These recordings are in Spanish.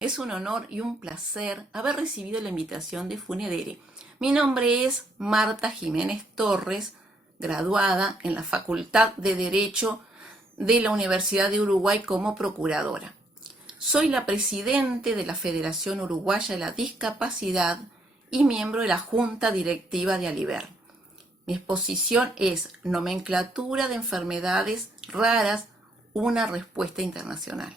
Es un honor y un placer haber recibido la invitación de Funedere. Mi nombre es Marta Jiménez Torres, graduada en la Facultad de Derecho de la Universidad de Uruguay como procuradora. Soy la presidente de la Federación Uruguaya de la Discapacidad y miembro de la Junta Directiva de Aliber. Mi exposición es Nomenclatura de enfermedades raras, una respuesta internacional.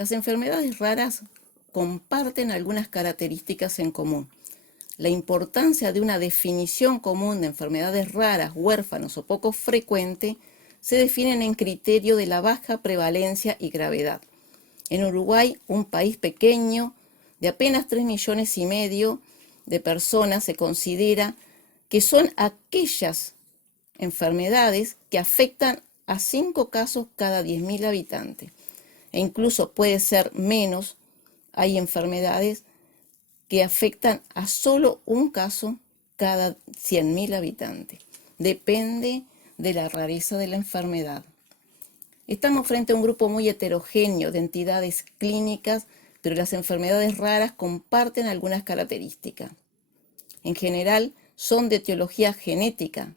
Las enfermedades raras comparten algunas características en común. La importancia de una definición común de enfermedades raras, huérfanos o poco frecuente se definen en criterio de la baja prevalencia y gravedad. En Uruguay, un país pequeño, de apenas 3,5 millones de personas, se considera que son aquellas enfermedades que afectan a 5 casos cada 10.000 habitantes. E incluso puede ser menos. Hay enfermedades que afectan a solo un caso cada 100.000 habitantes. Depende de la rareza de la enfermedad. Estamos frente a un grupo muy heterogéneo de entidades clínicas, pero las enfermedades raras comparten algunas características. En general, son de etiología genética.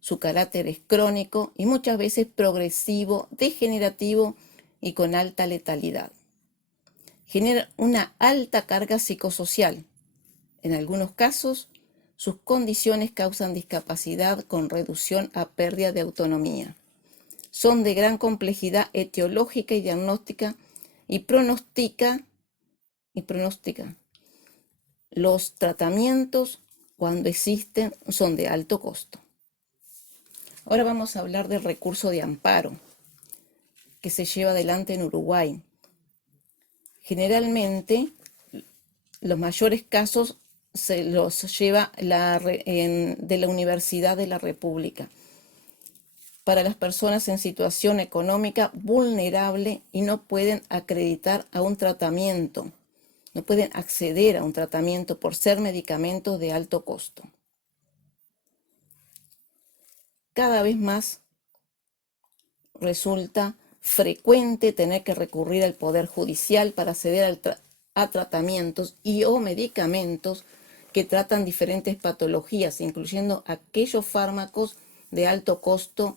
Su carácter es crónico y muchas veces progresivo, degenerativo y con alta letalidad. Genera una alta carga psicosocial. En algunos casos, sus condiciones causan discapacidad con reducción a pérdida de autonomía. Son de gran complejidad etiológica y diagnóstica y pronostica. Los tratamientos, cuando existen, son de alto costo. Ahora vamos a hablar del recurso de amparo que se lleva adelante en Uruguay. Generalmente, los mayores casos se los lleva de la Universidad de la República para las personas en situación económica vulnerable y no pueden acreditar a un tratamiento, no pueden acceder a un tratamiento por ser medicamentos de alto costo. Cada vez más resulta frecuente tener que recurrir al Poder Judicial para acceder a tratamientos y o medicamentos que tratan diferentes patologías, incluyendo aquellos fármacos de alto costo.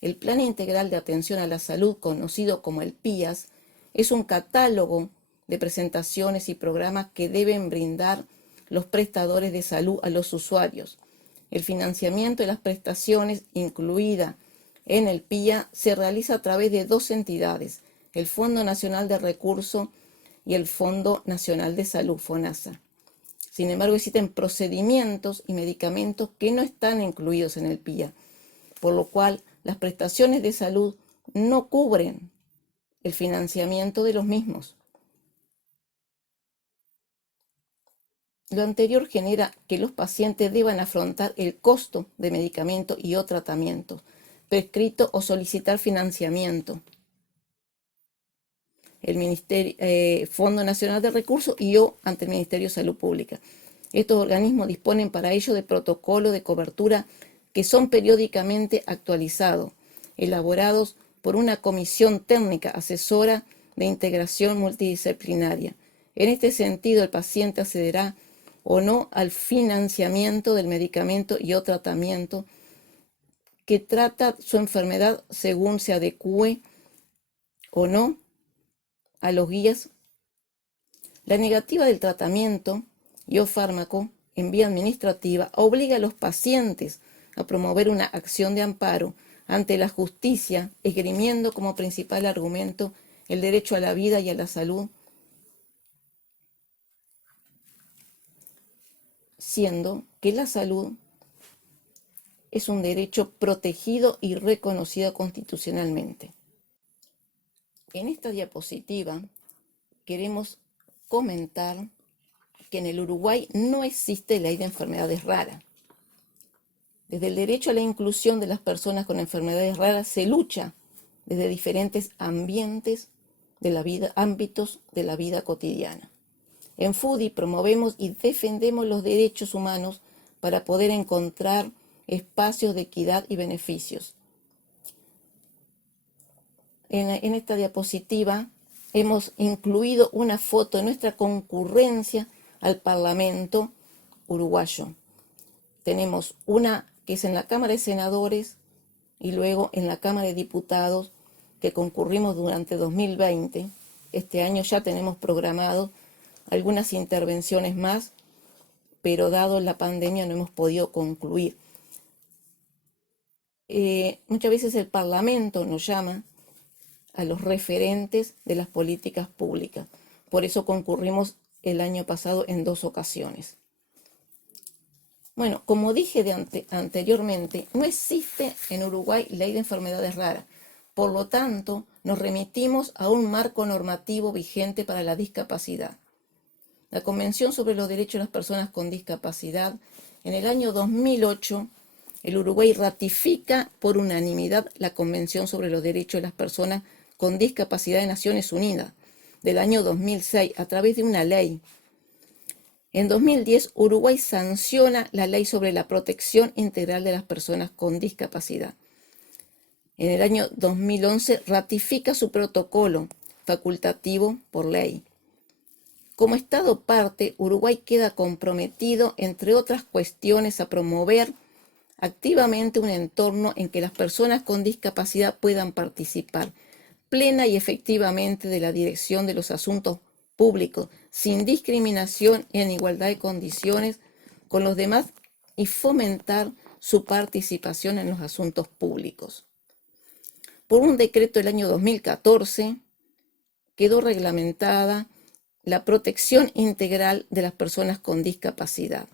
El Plan Integral de Atención a la Salud, conocido como el PIAS, es un catálogo de presentaciones y programas que deben brindar los prestadores de salud a los usuarios. El financiamiento de las prestaciones, incluida en el PIA, se realiza a través de dos entidades, el Fondo Nacional de Recursos y el Fondo Nacional de Salud, FONASA. Sin embargo, existen procedimientos y medicamentos que no están incluidos en el PIA, por lo cual las prestaciones de salud no cubren el financiamiento de los mismos. Lo anterior genera que los pacientes deban afrontar el costo de medicamentos y o tratamientos prescrito o solicitar financiamiento. El Fondo Nacional de Recursos y o ante el Ministerio de Salud Pública. Estos organismos disponen para ello de protocolos de cobertura que son periódicamente actualizados, elaborados por una comisión técnica asesora de integración multidisciplinaria. En este sentido, el paciente accederá o no al financiamiento del medicamento y o tratamiento que trata su enfermedad según se adecue o no a los guías. La negativa del tratamiento y o fármaco en vía administrativa obliga a los pacientes a promover una acción de amparo ante la justicia, esgrimiendo como principal argumento el derecho a la vida y a la salud, siendo que la salud es un derecho protegido y reconocido constitucionalmente. En esta diapositiva queremos comentar que en el Uruguay no existe ley de enfermedades raras. Desde el derecho a la inclusión de las personas con enfermedades raras se lucha desde diferentes ámbitos de la vida cotidiana. En FUDI promovemos y defendemos los derechos humanos para poder encontrar espacios de equidad y beneficios. En esta diapositiva hemos incluido una foto de nuestra concurrencia al Parlamento uruguayo. Tenemos una que es en la Cámara de Senadores y luego en la Cámara de Diputados, que concurrimos durante 2020. Este año ya tenemos programado algunas intervenciones más, pero dado la pandemia no hemos podido concluir. Muchas veces el Parlamento nos llama a los referentes de las políticas públicas. Por eso concurrimos el año pasado en 2 ocasiones. Bueno, como dije anteriormente, no existe en Uruguay ley de enfermedades raras. Por lo tanto, nos remitimos a un marco normativo vigente para la discapacidad. La Convención sobre los Derechos de las Personas con Discapacidad, en el año 2008, el Uruguay ratifica por unanimidad la Convención sobre los Derechos de las Personas con Discapacidad de Naciones Unidas, del año 2006, a través de una ley. En 2010, Uruguay sanciona la Ley sobre la Protección Integral de las Personas con Discapacidad. En el año 2011 ratifica su protocolo facultativo por ley. Como Estado parte, Uruguay queda comprometido, entre otras cuestiones, a promover activamente un entorno en que las personas con discapacidad puedan participar plena y efectivamente de la dirección de los asuntos públicos, sin discriminación y en igualdad de condiciones con los demás, y fomentar su participación en los asuntos públicos. Por un decreto del año 2014 quedó reglamentada la protección integral de las personas con discapacidad.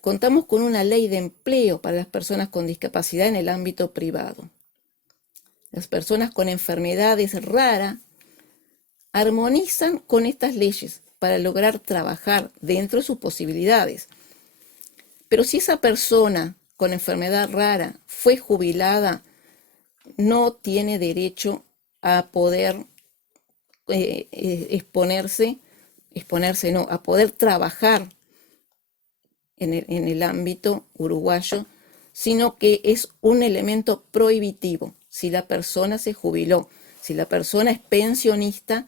Contamos con una ley de empleo para las personas con discapacidad en el ámbito privado. Las personas con enfermedades raras armonizan con estas leyes para lograr trabajar dentro de sus posibilidades. Pero si esa persona con enfermedad rara fue jubilada, no tiene derecho a poder a poder trabajar en el ámbito uruguayo, sino que es un elemento prohibitivo. Si la persona se jubiló, si la persona es pensionista,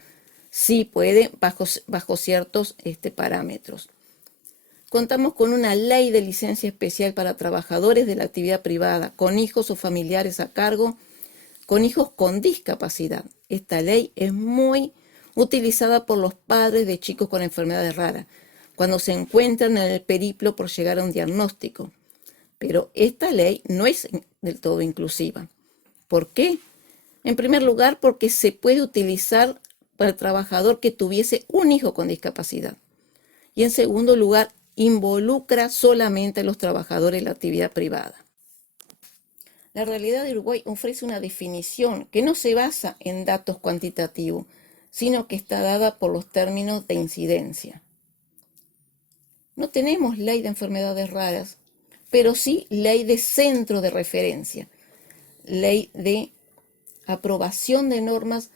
sí puede bajo ciertos parámetros. Contamos con una ley de licencia especial para trabajadores de la actividad privada, con hijos o familiares a cargo, con hijos con discapacidad. Esta ley es muy utilizada por los padres de chicos con enfermedades raras, cuando se encuentran en el periplo por llegar a un diagnóstico. Pero esta ley no es del todo inclusiva. ¿Por qué? En primer lugar, porque se puede utilizar para el trabajador que tuviese un hijo con discapacidad. Y en segundo lugar, involucra solamente a los trabajadores de la actividad privada. La realidad de Uruguay ofrece una definición que no se basa en datos cuantitativos, sino que está dada por los términos de incidencia. No tenemos ley de enfermedades raras, pero sí ley de centro de referencia, ley de aprobación de normas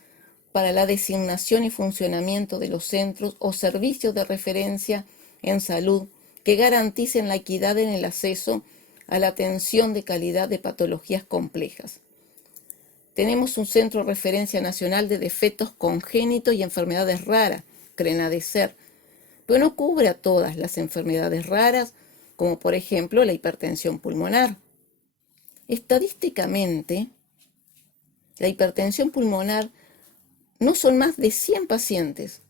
para la designación y funcionamiento de los centros o servicios de referencia en salud que garanticen la equidad en el acceso a la atención de calidad de patologías complejas. Tenemos un Centro de Referencia Nacional de Defectos Congénitos y Enfermedades Raras, CRENADECER, pero no cubre a todas las enfermedades raras, como por ejemplo la hipertensión pulmonar. Estadísticamente, la hipertensión pulmonar no son más de 100 pacientes.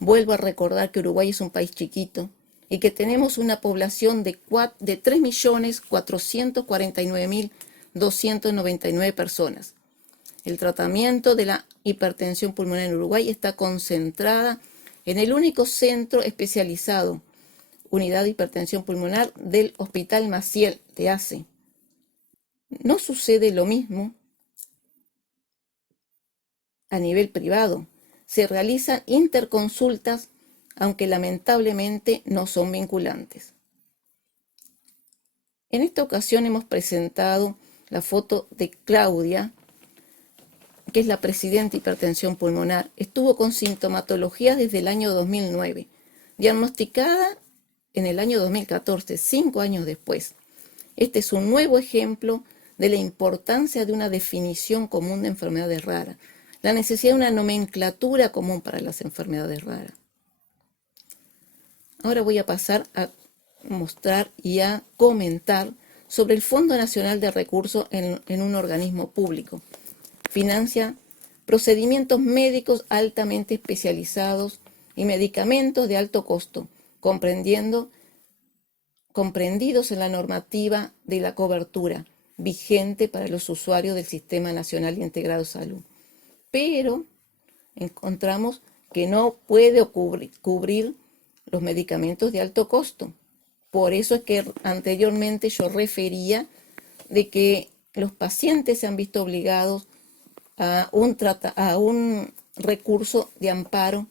Vuelvo a recordar que Uruguay es un país chiquito y que tenemos una población de 3.449.299 personas. El tratamiento de la hipertensión pulmonar en Uruguay está concentrada en el único centro especializado, Unidad de Hipertensión Pulmonar del Hospital Maciel de ACE. No sucede lo mismo a nivel privado. Se realizan interconsultas, aunque lamentablemente no son vinculantes. En esta ocasión hemos presentado la foto de Claudia, que es la presidenta de hipertensión pulmonar. Estuvo con sintomatología desde el año 2009, diagnosticada en el año 2014, 5 años después. Este es un nuevo ejemplo de la importancia de una definición común de enfermedades raras. la necesidad de una nomenclatura común para las enfermedades raras. Ahora voy a pasar a mostrar y a comentar sobre el Fondo Nacional de Recursos en un organismo público. Financia procedimientos médicos altamente especializados y medicamentos de alto costo, comprendidos en la normativa de la cobertura vigente para los usuarios del Sistema Nacional Integrado de Salud. Pero encontramos que no puede cubrir los medicamentos de alto costo. Por eso es que anteriormente yo refería de que los pacientes se han visto obligados a un recurso de amparo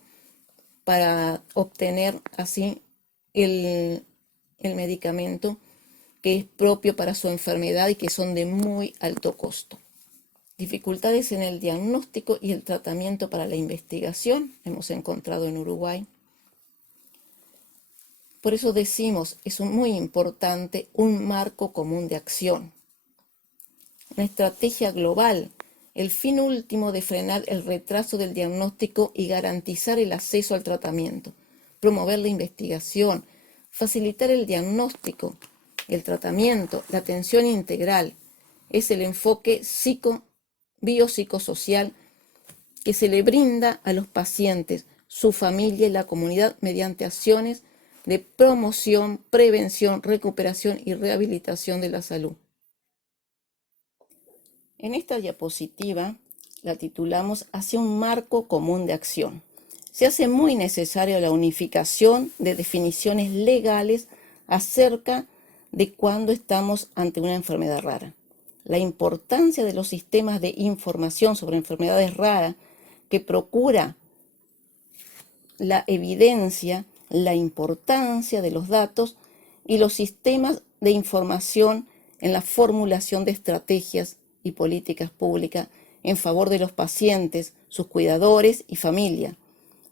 para obtener así el medicamento que es propio para su enfermedad y que son de muy alto costo. Dificultades en el diagnóstico y el tratamiento para la investigación hemos encontrado en Uruguay. Por eso decimos, es muy importante un marco común de acción, una estrategia global, el fin último de frenar el retraso del diagnóstico y garantizar el acceso al tratamiento, promover la investigación, facilitar el diagnóstico, el tratamiento, la atención integral. Es el enfoque biopsicosocial que se le brinda a los pacientes, su familia y la comunidad mediante acciones de promoción, prevención, recuperación y rehabilitación de la salud. En esta diapositiva la titulamos Hacia un marco común de acción. Se hace muy necesaria la unificación de definiciones legales acerca de cuando estamos ante una enfermedad rara. La importancia de los sistemas de información sobre enfermedades raras que procura la evidencia, la importancia de los datos y los sistemas de información en la formulación de estrategias y políticas públicas en favor de los pacientes, sus cuidadores y familia.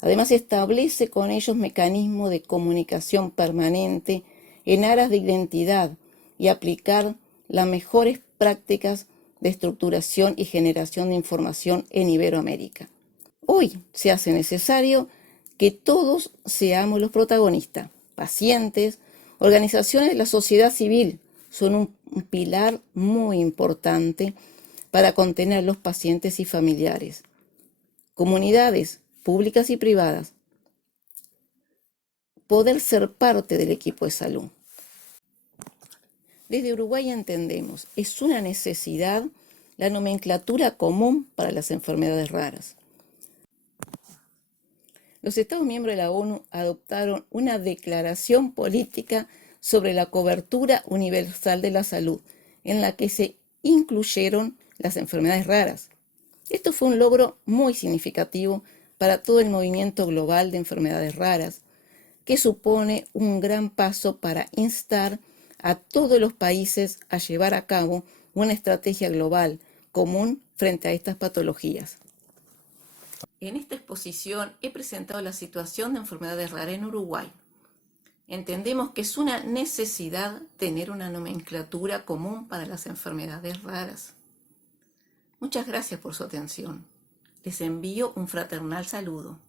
Además, establece con ellos mecanismos de comunicación permanente en aras de identidad y aplicar las mejores prácticas de estructuración y generación de información en Iberoamérica. Hoy se hace necesario que todos seamos los protagonistas, pacientes, organizaciones de la sociedad civil, son un pilar muy importante para contener los pacientes y familiares. Comunidades públicas y privadas, poder ser parte del equipo de salud. Desde Uruguay entendemos, es una necesidad la nomenclatura común para las enfermedades raras. Los Estados miembros de la ONU adoptaron una declaración política sobre la cobertura universal de la salud, en la que se incluyeron las enfermedades raras. Esto fue un logro muy significativo para todo el movimiento global de enfermedades raras, que supone un gran paso para instar a todos los países a llevar a cabo una estrategia global común frente a estas patologías. En esta exposición he presentado la situación de enfermedades raras en Uruguay. Entendemos que es una necesidad tener una nomenclatura común para las enfermedades raras. Muchas gracias por su atención. Les envío un fraternal saludo.